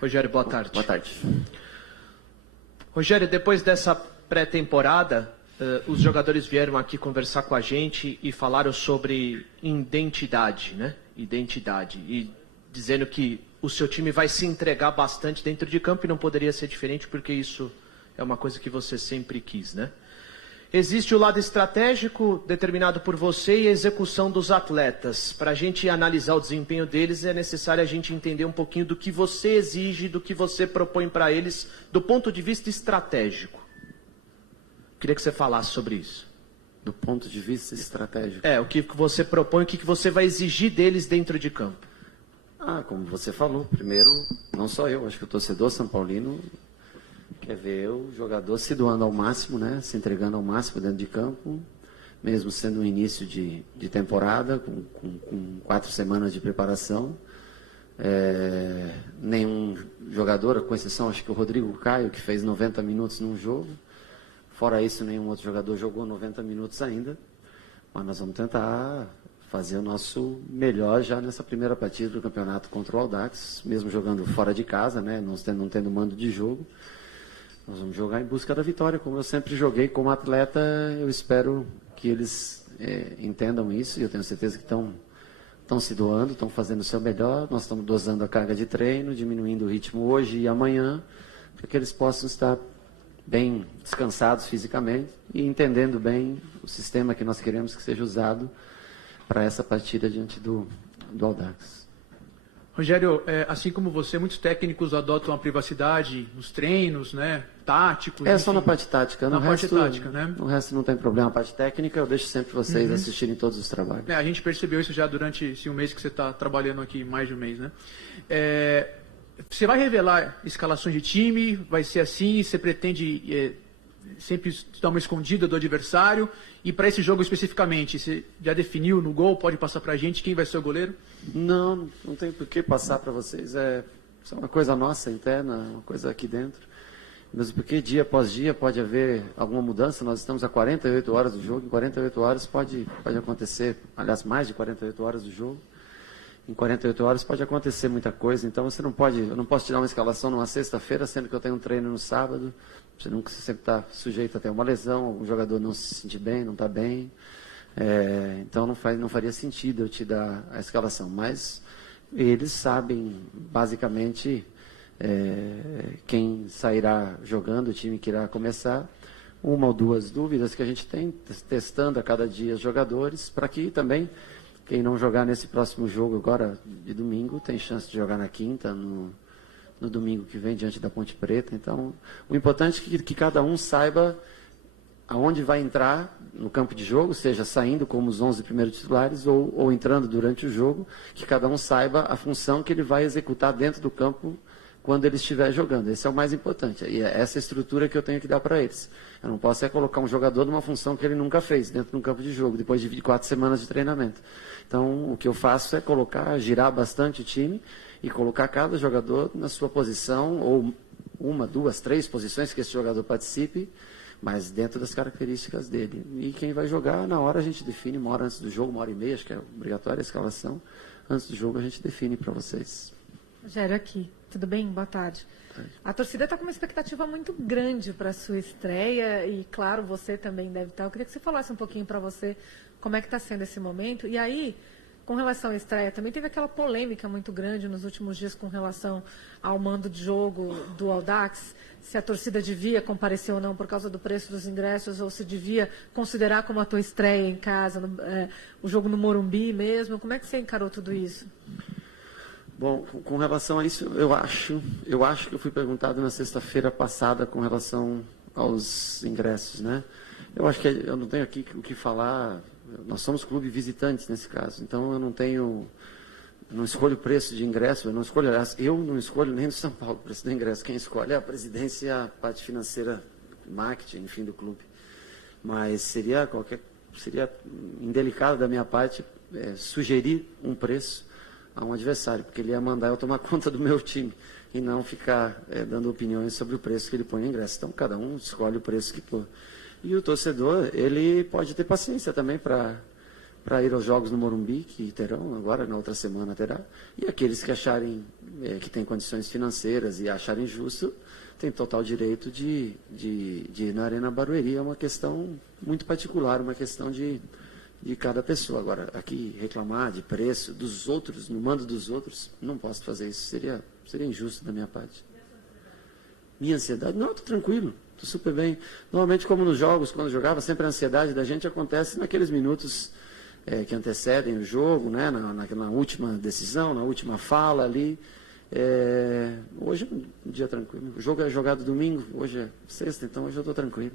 Rogério, boa tarde. Boa tarde. Rogério, depois dessa pré-temporada, os jogadores vieram aqui conversar com a gente e falaram sobre identidade, né? Identidade. E dizendo que o seu time vai se entregar bastante dentro de campo e não poderia ser diferente porque isso é uma coisa que você sempre quis, né? Existe o lado estratégico determinado por você e a execução dos atletas. Para a gente analisar o desempenho deles, é necessário a gente entender um pouquinho do que você exige, do que você propõe para eles, do ponto de vista estratégico. Queria que você falasse sobre isso. Do ponto de vista estratégico? O que você propõe, o que você vai exigir deles dentro de campo. Como você falou, primeiro, não só eu, acho que o torcedor São Paulino quer ver o jogador se doando ao máximo, né? Se entregando ao máximo dentro de campo, mesmo sendo um início de temporada, com 4 semanas de preparação. Nenhum jogador, com exceção, acho que o Rodrigo Caio, que fez 90 minutos num jogo. Fora isso, nenhum outro jogador jogou 90 minutos ainda. Mas nós vamos tentar fazer o nosso melhor já nessa primeira partida do campeonato contra o Audax, mesmo jogando fora de casa, né? Não tendo mando de jogo. Nós vamos jogar em busca da vitória, como eu sempre joguei como atleta. Eu espero que eles entendam isso, e eu tenho certeza que estão se doando, estão fazendo o seu melhor. Nós estamos dosando a carga de treino, diminuindo o ritmo hoje e amanhã, para que eles possam estar bem descansados fisicamente e entendendo bem o sistema que nós queremos que seja usado para essa partida diante do Audax. Rogério, assim como você, muitos técnicos adotam a privacidade nos treinos, né, táticos. Só na parte tática. Na parte tática, né? No resto não tem problema. A parte técnica eu deixo sempre vocês assistirem todos os trabalhos. A gente percebeu isso já durante esse mês que você está trabalhando aqui, mais de um mês, né? Você vai revelar escalações de time? Vai ser assim? Você pretende sempre dar uma escondida do adversário? E para esse jogo especificamente, você já definiu no gol? Pode passar para a gente quem vai ser o goleiro? Não tem por que passar para vocês. Isso é uma coisa nossa, interna, uma coisa aqui dentro. Mesmo porque dia após dia pode haver alguma mudança. Nós estamos a 48 horas do jogo. Em 48 horas pode acontecer, aliás, mais de 48 horas do jogo. Em 48 horas pode acontecer muita coisa. Então eu não posso te dar uma escalação numa sexta-feira, sendo que eu tenho um treino no sábado. Você sempre está sujeito a ter uma lesão, o jogador não se sentir bem, não está bem. Então não faria sentido eu te dar a escalação. Mas eles sabem, basicamente, quem sairá jogando, o time que irá começar. Uma ou duas dúvidas que a gente tem, testando a cada dia os jogadores, para que também quem não jogar nesse próximo jogo agora de domingo tem chance de jogar na quinta, no domingo que vem, diante da Ponte Preta. Então, o importante é que cada um saiba aonde vai entrar no campo de jogo, seja saindo como os 11 primeiros titulares ou entrando durante o jogo, que cada um saiba a função que ele vai executar dentro do campo quando ele estiver jogando. Esse é o mais importante. E é essa estrutura que eu tenho que dar para eles. Eu não posso colocar um jogador numa função que ele nunca fez dentro de um campo de jogo, depois de 4 semanas de treinamento. Então, o que eu faço é girar bastante o time e colocar cada jogador na sua posição, ou 1, 2, 3 posições que esse jogador participe, mas dentro das características dele. E quem vai jogar, na hora a gente define, 1 hora antes do jogo, 1h30, acho que é obrigatória a escalação. Antes do jogo a gente define para vocês. Rogério, aqui. Tudo bem? Boa tarde. A torcida está com uma expectativa muito grande para a sua estreia e, claro, você também deve estar. Eu queria que você falasse um pouquinho para você como é que está sendo esse momento. E aí, com relação à estreia, também teve aquela polêmica muito grande nos últimos dias com relação ao mando de jogo do Audax, se a torcida devia comparecer ou não por causa do preço dos ingressos, ou se devia considerar como a tua estreia em casa, o jogo no Morumbi mesmo. Como é que você encarou tudo isso? Bom, com relação a isso, eu acho que eu fui perguntado na sexta-feira passada com relação aos ingressos, né? Eu acho que eu não tenho aqui o que falar. Nós somos clube visitantes nesse caso, então eu não escolho o preço de ingresso, eu não escolho nem no São Paulo o preço do ingresso. Quem escolhe é a presidência e a parte financeira, marketing, enfim, do clube. Mas seria indelicado da minha parte sugerir um preço a um adversário, porque ele ia mandar eu tomar conta do meu time e não ficar dando opiniões sobre o preço que ele põe no ingresso. Então, cada um escolhe o preço que pôr. E o torcedor, ele pode ter paciência também para para ir aos jogos no Morumbi, que terão agora, na outra semana terá, e aqueles que acharem que têm condições financeiras e acharem justo, têm total direito de ir na Arena Barueri. É uma questão muito particular, uma questão de cada pessoa. Agora, aqui reclamar de preço dos outros, no mando dos outros, não posso fazer isso, seria injusto da minha parte. Minha ansiedade? Não, estou tranquilo, estou super bem. Normalmente, como nos jogos, quando eu jogava, sempre a ansiedade da gente acontece naqueles minutos que antecedem o jogo, né? na última decisão, na última fala ali. Hoje é um dia tranquilo. O jogo é jogado domingo, hoje é sexta, então hoje eu estou tranquilo.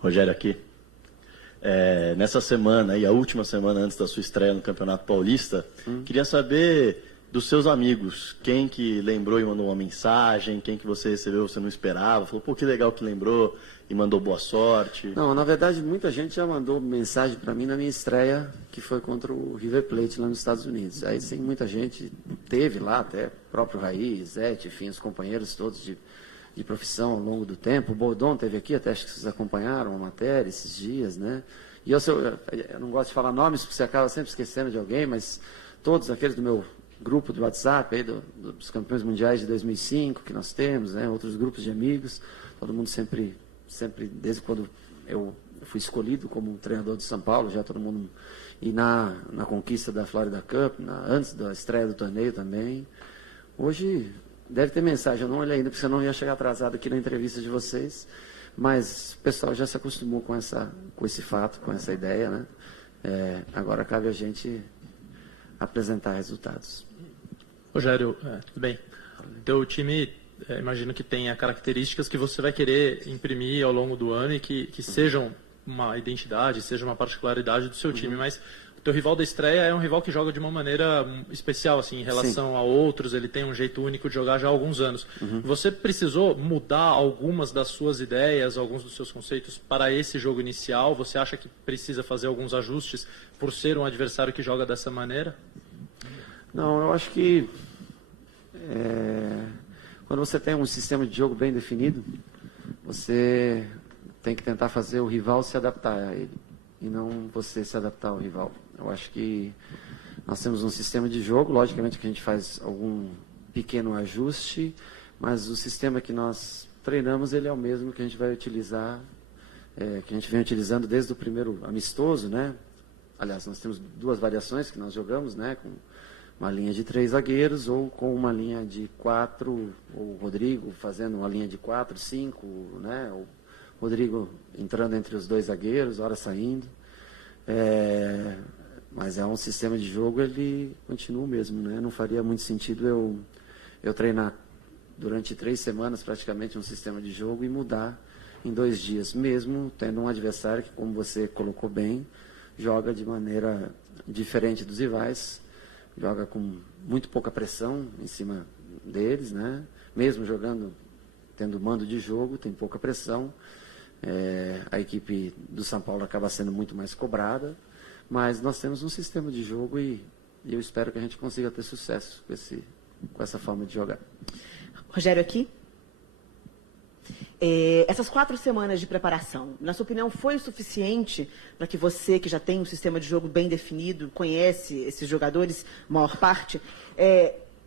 Rogério, aqui. Nessa semana, a última semana antes da sua estreia no Campeonato Paulista, queria saber dos seus amigos, quem que lembrou e mandou uma mensagem, quem que você recebeu, você não esperava, falou, pô, que legal que lembrou e mandou boa sorte. Não, na verdade, muita gente já mandou mensagem para mim na minha estreia, que foi contra o River Plate lá nos Estados Unidos. Aí sim, muita gente teve lá, até o próprio Raiz, Zete, enfim, os companheiros todos de profissão ao longo do tempo. O Bordon teve aqui, até acho que vocês acompanharam a matéria esses dias, né? E eu não gosto de falar nomes, porque você acaba sempre esquecendo de alguém, mas todos aqueles do meu grupo do WhatsApp, aí dos campeões mundiais de 2005, que nós temos, né? Outros grupos de amigos, todo mundo sempre, desde quando eu fui escolhido como treinador de São Paulo, já todo mundo, e na conquista da Florida Cup, antes da estreia do torneio também. Hoje deve ter mensagem, eu não olhei ainda, porque senão eu ia chegar atrasado aqui na entrevista de vocês, mas o pessoal já se acostumou com esse fato, com essa ideia, né? Agora cabe a gente apresentar resultados. Rogério, tudo bem? Teu time, imagino que tenha características que você vai querer imprimir ao longo do ano e que sejam uma identidade, seja uma particularidade do seu time, mas o teu rival da estreia é um rival que joga de uma maneira especial, assim, em relação a outros, ele tem um jeito único de jogar já há alguns anos. Você precisou mudar algumas das suas ideias, alguns dos seus conceitos para esse jogo inicial? Você acha que precisa fazer alguns ajustes por ser um adversário que joga dessa maneira? Não, eu acho que quando você tem um sistema de jogo bem definido, você tem que tentar fazer o rival se adaptar a ele, e não você se adaptar ao rival. Eu acho que nós temos um sistema de jogo, logicamente que a gente faz algum pequeno ajuste, mas o sistema que nós treinamos, ele é o mesmo que a gente vai utilizar, que a gente vem utilizando desde o primeiro amistoso, né? Aliás, nós temos duas variações que nós jogamos, né? Com uma linha de 3 zagueiros ou com uma linha de 4, ou o Rodrigo fazendo uma linha de 4, 5, né? O Rodrigo entrando entre os 2 zagueiros, hora saindo. Mas é um sistema de jogo, ele continua o mesmo, né? Não faria muito sentido eu treinar durante 3 semanas praticamente um sistema de jogo e mudar em 2 dias, mesmo tendo um adversário que, como você colocou bem, joga de maneira diferente dos rivais, joga com muito pouca pressão em cima deles, né? Mesmo tendo mando de jogo, tem pouca pressão. A equipe do São Paulo acaba sendo muito mais cobrada, mas nós temos um sistema de jogo e eu espero que a gente consiga ter sucesso com essa forma de jogar. Rogério, aqui. Essas 4 semanas de preparação, na sua opinião, foi o suficiente para que você, que já tem um sistema de jogo bem definido, conhece esses jogadores, maior parte,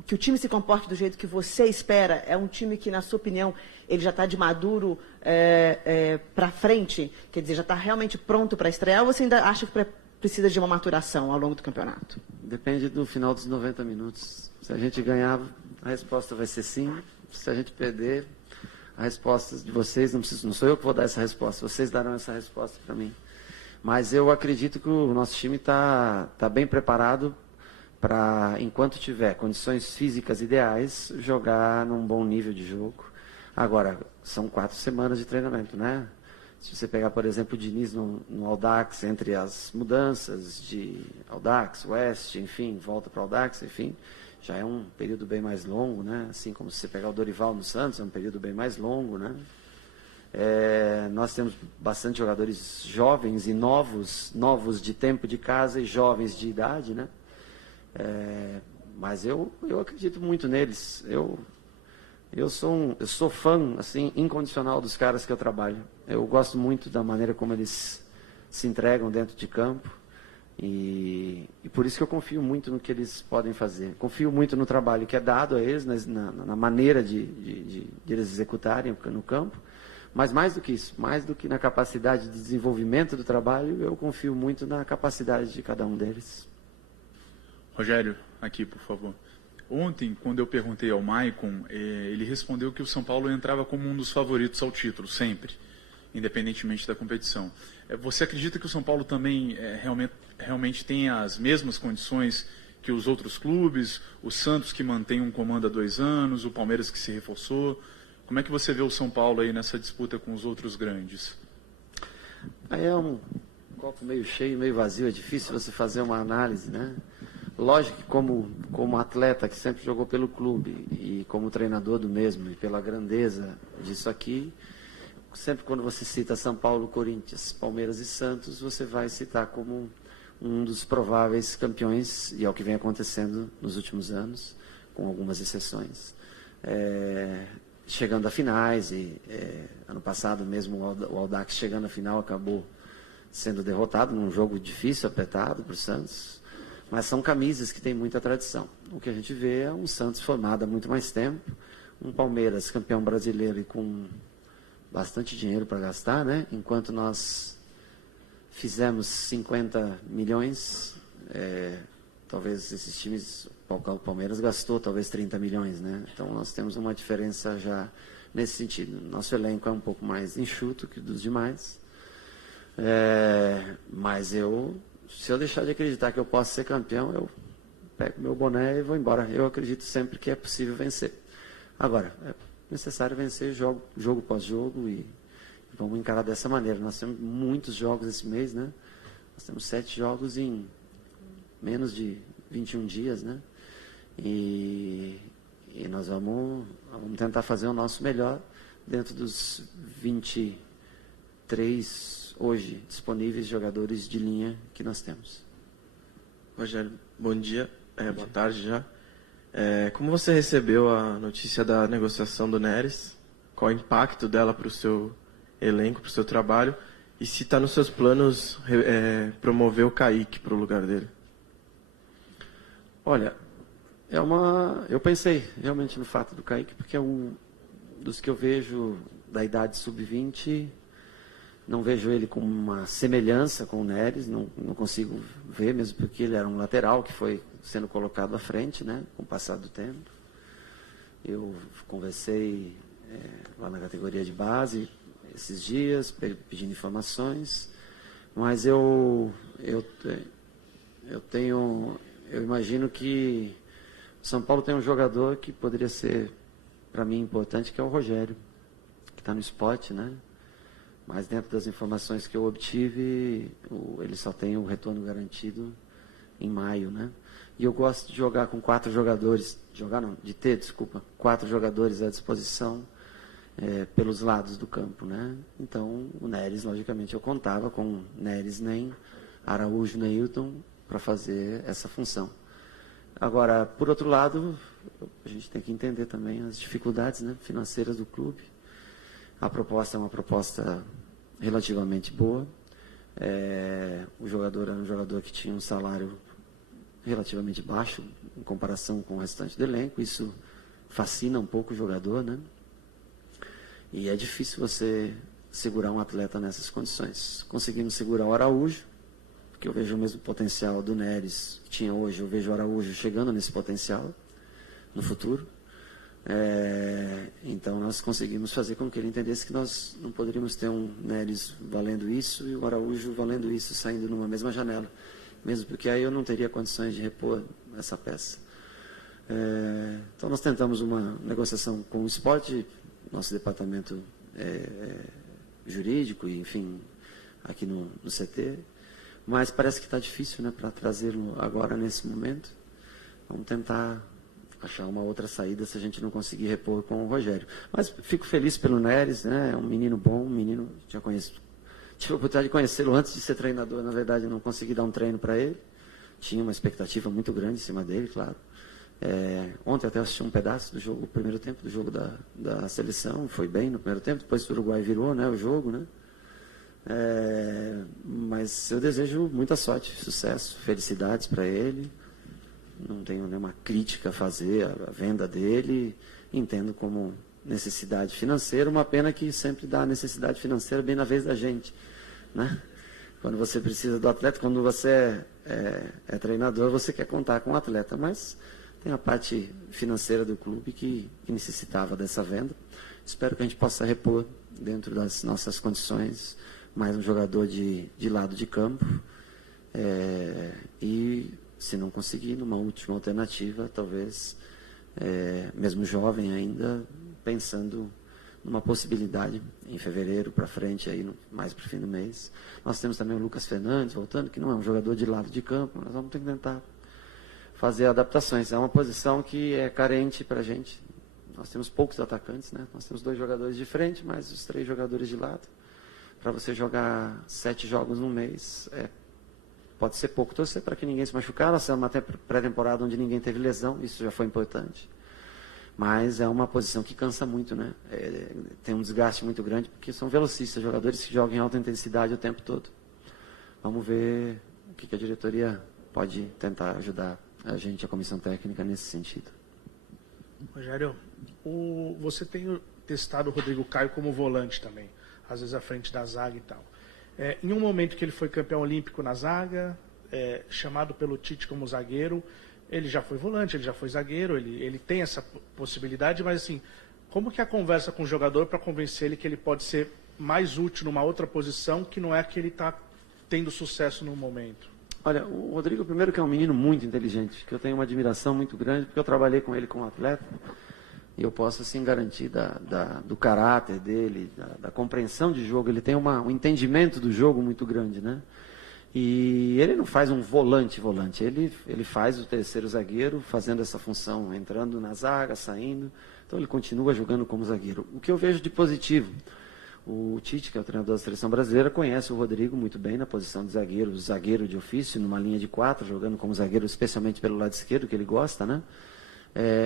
que o time se comporte do jeito que você espera? É um time que, na sua opinião, ele já está de maduro para frente? Quer dizer, já está realmente pronto para estrear ou você ainda acha que precisa de uma maturação ao longo do campeonato? Depende do final dos 90 minutos. Se a gente ganhar, a resposta vai ser sim. Se a gente perder, a resposta de vocês, não sou eu que vou dar essa resposta, vocês darão essa resposta para mim. Mas eu acredito que o nosso time está bem preparado para, enquanto tiver condições físicas ideais, jogar num bom nível de jogo. Agora, são 4 semanas de treinamento, né? Se você pegar, por exemplo, o Diniz no Audax, entre as mudanças de Audax, West, enfim, volta para o Audax, enfim, já é um período bem mais longo, né? Assim como se você pegar o Dorival no Santos, é um período bem mais longo, né? Nós temos bastante jogadores jovens e novos de tempo de casa e jovens de idade, né? Mas eu acredito muito neles. Eu sou fã, assim, incondicional dos caras que eu trabalho. Eu gosto muito da maneira como eles se entregam dentro de campo. E por isso que eu confio muito no que eles podem fazer. Confio muito no trabalho que é dado a eles, na maneira de eles executarem no campo. Mas mais do que isso, mais do que na capacidade de desenvolvimento do trabalho, eu confio muito na capacidade de cada um deles. Rogério, aqui, por favor. Ontem, quando eu perguntei ao Maicon, ele respondeu que o São Paulo entrava como um dos favoritos ao título, sempre, independentemente da competição. Você acredita que o São Paulo também realmente tem as mesmas condições que os outros clubes? O Santos, que mantém um comando há 2 anos, o Palmeiras, que se reforçou. Como é que você vê o São Paulo aí nessa disputa com os outros grandes? Aí é um copo meio cheio, meio vazio, é difícil você fazer uma análise, né? Lógico que como atleta que sempre jogou pelo clube e como treinador do mesmo e pela grandeza disso aqui, sempre quando você cita São Paulo, Corinthians, Palmeiras e Santos, você vai citar como um dos prováveis campeões, e é o que vem acontecendo nos últimos anos, com algumas exceções. Chegando a finais, e ano passado mesmo o Audax chegando à final acabou sendo derrotado num jogo difícil, apertado para o Santos, mas são camisas que têm muita tradição. O que a gente vê é um Santos formado há muito mais tempo, um Palmeiras campeão brasileiro e com bastante dinheiro para gastar, né? Enquanto nós fizemos 50 milhões, talvez esses times, o Palmeiras gastou talvez 30 milhões, né? Então nós temos uma diferença já nesse sentido. Nosso elenco é um pouco mais enxuto que dos demais, mas se eu deixar de acreditar que eu posso ser campeão, eu pego meu boné e vou embora. Eu acredito sempre que é possível vencer. Agora, é necessário vencer jogo após jogo e vamos encarar dessa maneira. Nós temos muitos jogos esse mês, né? Nós temos 7 jogos em menos de 21 dias, né? E nós vamos tentar fazer o nosso melhor dentro dos 23 hoje disponíveis jogadores de linha que nós temos. Rogério, bom dia. Boa tarde já. Como você recebeu a notícia da negociação do Neres? Qual o impacto dela para o seu elenco, para o seu trabalho? E se está nos seus planos promover o Kaique para o lugar dele? Olha, eu pensei realmente no fato do Kaique, porque é um dos que eu vejo da idade sub-20, não vejo ele com uma semelhança com o Neres, não consigo ver, mesmo porque ele era um lateral que foi sendo colocado à frente, né, com o passar do tempo. Eu conversei lá na categoria de base esses dias, pedindo informações, mas eu imagino que o São Paulo tem um jogador que poderia ser, para mim, importante, que é o Rogério, que está no Sport, né? Mas dentro das informações que eu obtive, ele só tem o retorno garantido em maio, né? E eu gosto de jogar com 4 jogadores, de ter 4 jogadores à disposição pelos lados do campo, né? Então, o Neres, logicamente, eu contava com Neres, nem Araújo, nem Hilton, para fazer essa função. Agora, por outro lado, a gente tem que entender também as dificuldades, né, financeiras do clube. A proposta é uma proposta relativamente boa. O jogador era um jogador que tinha um salário relativamente baixo em comparação com o restante do elenco. Isso fascina um pouco o jogador, né? E é difícil você segurar um atleta nessas condições. Conseguimos segurar o Araújo, porque eu vejo o mesmo potencial do Neres que tinha hoje. Eu vejo o Araújo chegando nesse potencial no futuro. Então nós conseguimos fazer com que ele entendesse que nós não poderíamos ter um Neres valendo isso e o Araújo valendo isso, saindo numa mesma janela, mesmo porque aí eu não teria condições de repor essa peça. Então nós tentamos uma negociação com o Sport, nosso departamento jurídico e enfim aqui no CT, mas parece que está difícil, né, para trazê-lo agora nesse momento. Vamos tentar achar uma outra saída se a gente não conseguir repor com o Rogério. Mas fico feliz pelo Neres, né? É um menino bom, tive a oportunidade de conhecê-lo antes de ser treinador. Na verdade, eu não consegui dar um treino para ele. Tinha uma expectativa muito grande em cima dele, claro. Ontem até assisti um pedaço do jogo, o primeiro tempo do jogo da seleção. Foi bem no primeiro tempo, depois o Uruguai virou, né, o jogo, né? Mas eu desejo muita sorte, sucesso, felicidades para ele. Não tenho nenhuma crítica a fazer à venda dele. Entendo como necessidade financeira, uma pena que sempre dá necessidade financeira bem na vez da gente, né? Quando você precisa do atleta, quando você é treinador, você quer contar com o atleta, mas tem a parte financeira do clube que necessitava dessa venda. Espero que a gente possa repor dentro das nossas condições mais um jogador de lado de campo. E se não conseguir, numa última alternativa, talvez, mesmo jovem ainda, pensando numa possibilidade em fevereiro para frente, aí mais para o fim do mês. Nós temos também o Lucas Fernandes voltando, que não é um jogador de lado de campo, nós vamos ter que tentar fazer adaptações. É uma posição que é carente para a gente. Nós temos poucos atacantes, né? Nós temos 2 jogadores de frente, mais os 3 jogadores de lado. Para você jogar 7 jogos num mês, pode ser pouco. Torcer para que ninguém se machucar. Nós temos uma pré-temporada onde ninguém teve lesão, isso já foi importante. Mas é uma posição que cansa muito, né? Tem um desgaste muito grande, porque são velocistas, jogadores que jogam em alta intensidade o tempo todo. Vamos ver o que a diretoria pode tentar ajudar a gente, a comissão técnica, nesse sentido. Rogério, você tem testado o Rodrigo Caio como volante também, às vezes à frente da zaga e tal. Em um momento que ele foi campeão olímpico na zaga, chamado pelo Tite como zagueiro, ele já foi volante, ele já foi zagueiro, ele tem essa possibilidade, mas assim, como que é a conversa com o jogador para convencer ele que ele pode ser mais útil numa outra posição que não é a que ele está tendo sucesso no momento? Olha, o Rodrigo, primeiro, que é um menino muito inteligente, que eu tenho uma admiração muito grande, porque eu trabalhei com ele como atleta, e eu posso, assim, garantir do caráter dele, da compreensão de jogo. Ele tem um entendimento do jogo muito grande, né? E ele não faz um volante, ele faz o terceiro zagueiro, fazendo essa função, entrando na zaga, saindo. Então ele continua jogando como zagueiro. O que eu vejo de positivo, o Tite, que é o treinador da seleção brasileira, conhece o Rodrigo muito bem na posição de zagueiro de ofício, numa linha de 4, jogando como zagueiro, especialmente pelo lado esquerdo, que ele gosta, né?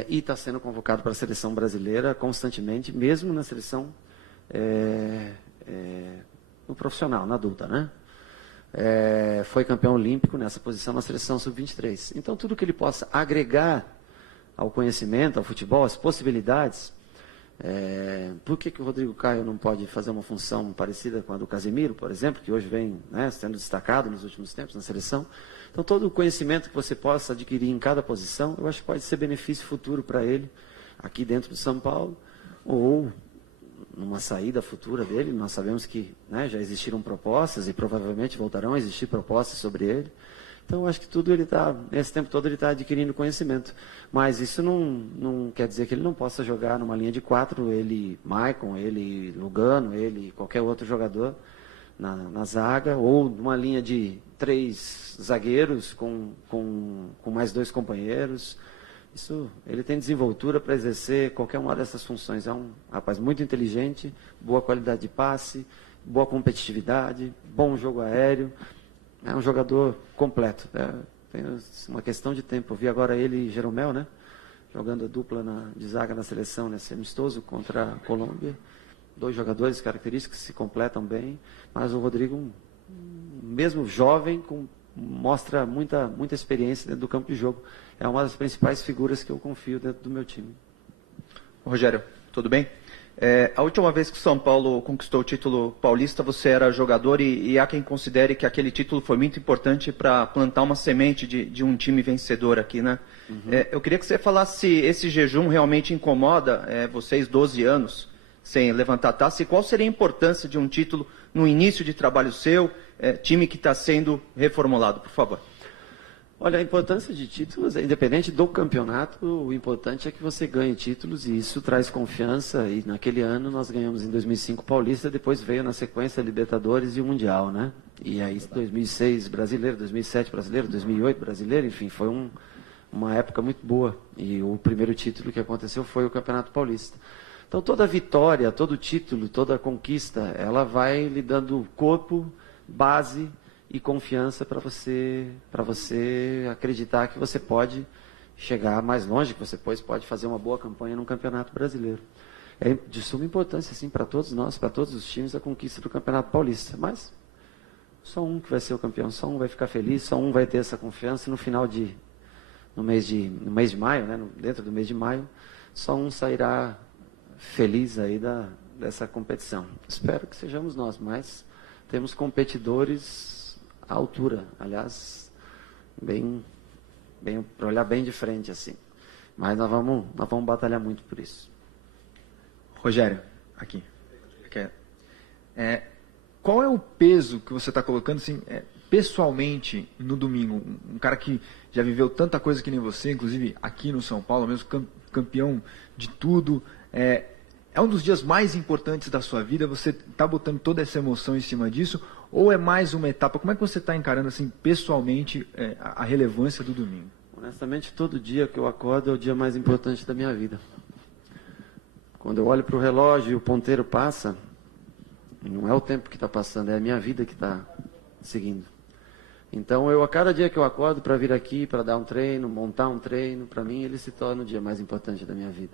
E está sendo convocado para a seleção brasileira constantemente, mesmo na seleção no profissional, na adulta, né? Foi campeão olímpico nessa posição na seleção sub-23. Então, tudo que ele possa agregar ao conhecimento, ao futebol, as possibilidades. Por que o Rodrigo Caio não pode fazer uma função parecida com a do Casemiro, por exemplo, que hoje vem, né, sendo destacado nos últimos tempos na seleção? Então, todo o conhecimento que você possa adquirir em cada posição, eu acho que pode ser benefício futuro para ele, aqui dentro de São Paulo, ou numa saída futura dele. Nós sabemos que, né, já existiram propostas e provavelmente voltarão a existir propostas sobre ele. Então, eu acho que tudo nesse tempo todo ele está adquirindo conhecimento. Mas isso não quer dizer que ele não possa jogar numa linha de 4, ele, Maicon, ele, Lugano, ele, qualquer outro jogador na zaga, ou numa linha de 3 zagueiros com mais 2 companheiros. Isso, ele tem desenvoltura para exercer qualquer uma dessas funções. É um rapaz muito inteligente, boa qualidade de passe, boa competitividade, bom jogo aéreo. É um jogador completo. Tem uma questão de tempo. Eu vi agora ele e Jeromel, né? Jogando a dupla de zaga na seleção, nesse amistoso contra a Colômbia. 2 jogadores característicos que se completam bem. Mas o Rodrigo, mesmo jovem, mostra muita experiência dentro do campo de jogo. É uma das principais figuras que eu confio dentro do meu time. Rogério, tudo bem? A última vez que o São Paulo conquistou o título paulista, você era jogador e há quem considere que aquele título foi muito importante para plantar uma semente de um time vencedor aqui, né? Uhum. Eu queria que você falasse se esse jejum realmente incomoda vocês, 12 anos, sem levantar taça, e qual seria a importância de um título no início de trabalho seu, time que está sendo reformulado, por favor. Olha, a importância de títulos, independente do campeonato, o importante é que você ganhe títulos e isso traz confiança. E naquele ano nós ganhamos em 2005 Paulista, depois veio na sequência Libertadores e o Mundial, né? E aí 2006 brasileiro, 2007 brasileiro, 2008 brasileiro, enfim, foi uma época muito boa. E o primeiro título que aconteceu foi o Campeonato Paulista. Então toda vitória, todo título, toda conquista, ela vai lhe dando corpo, base e confiança para você acreditar que você pode chegar mais longe, que você pode fazer uma boa campanha num campeonato brasileiro. É de suma importância, assim, para todos nós, para todos os times, a conquista do Campeonato Paulista. Mas só um que vai ser o campeão, só um vai ficar feliz, só um vai ter essa confiança. No mês de maio, né, dentro do mês de maio, só um sairá feliz aí dessa competição. Espero que sejamos nós, mas temos competidores à altura, aliás, para olhar bem de frente, assim. Mas nós vamos batalhar muito por isso. Rogério, aqui. Qual é o peso que você está colocando, assim, pessoalmente, no domingo? Um cara que já viveu tanta coisa que nem você, inclusive aqui no São Paulo, mesmo campeão de tudo. É um dos dias mais importantes da sua vida? Você está botando toda essa emoção em cima disso? Ou é mais uma etapa? Como é que você está encarando, assim, pessoalmente, a relevância do domingo? Honestamente, todo dia que eu acordo é o dia mais importante da minha vida. Quando eu olho para o relógio e o ponteiro passa, não é o tempo que está passando, é a minha vida que está seguindo. Então, a cada dia que eu acordo para vir aqui, para dar um treino, montar um treino, para mim ele se torna o dia mais importante da minha vida.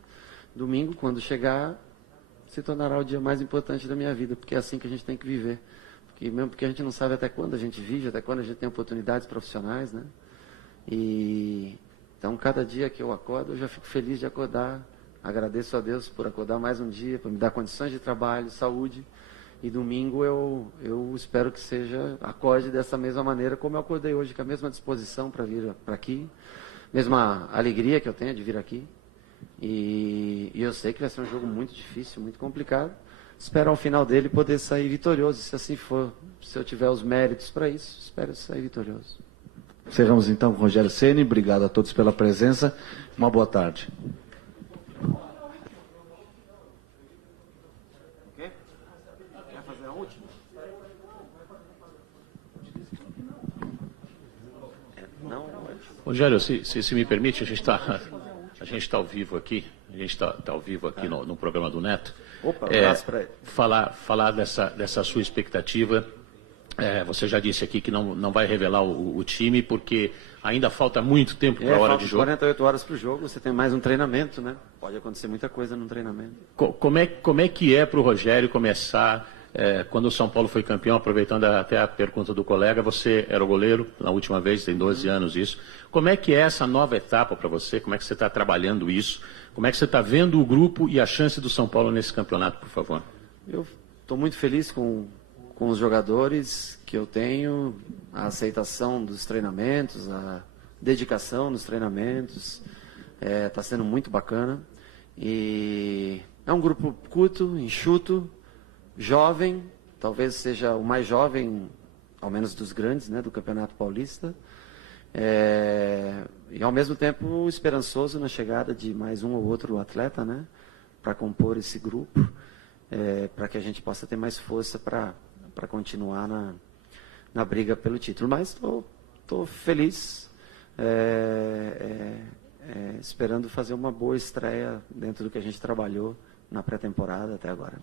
Domingo, quando chegar, se tornará o dia mais importante da minha vida, porque é assim que a gente tem que viver. Mesmo porque a gente não sabe até quando a gente vive, até quando a gente tem oportunidades profissionais, né? Então, cada dia que eu acordo, eu já fico feliz de acordar. Agradeço a Deus por acordar mais um dia, por me dar condições de trabalho, saúde. E domingo eu espero que acorde dessa mesma maneira, como eu acordei hoje, com a mesma disposição para vir para aqui, mesma alegria que eu tenho de vir aqui. E eu sei que vai ser um jogo muito difícil, muito complicado. Espero ao final dele poder sair vitorioso, se assim for, se eu tiver os méritos para isso, espero sair vitorioso. Encerramos então com o Rogério Ceni. Obrigado a todos pela presença. Uma boa tarde. Rogério, se me permite, a gente está ao vivo aqui, ao vivo aqui no programa do Neto. Opa, um abraço para ele. Falar dessa sua expectativa. Você já disse aqui que não vai revelar o time, porque ainda falta muito tempo para a hora de jogo. 48 horas para o jogo, você tem mais um treinamento, né? Pode acontecer muita coisa no treinamento. Como é que é para o Rogério começar, quando o São Paulo foi campeão, aproveitando até a pergunta do colega, você era o goleiro na última vez, tem 12 anos isso. Como é que é essa nova etapa para você? Como é que você está trabalhando isso? Como é que você está vendo o grupo e a chance do São Paulo nesse campeonato, por favor? Eu estou muito feliz com os jogadores que eu tenho, a aceitação dos treinamentos, a dedicação nos treinamentos, está sendo muito bacana. E é um grupo curto, enxuto, jovem, talvez seja o mais jovem, ao menos dos grandes, né, do Campeonato Paulista. E ao mesmo tempo esperançoso na chegada de mais um ou outro atleta, né, para compor esse grupo, para que a gente possa ter mais força para continuar na briga pelo título. Mas estou feliz, esperando fazer uma boa estreia dentro do que a gente trabalhou na pré-temporada até agora.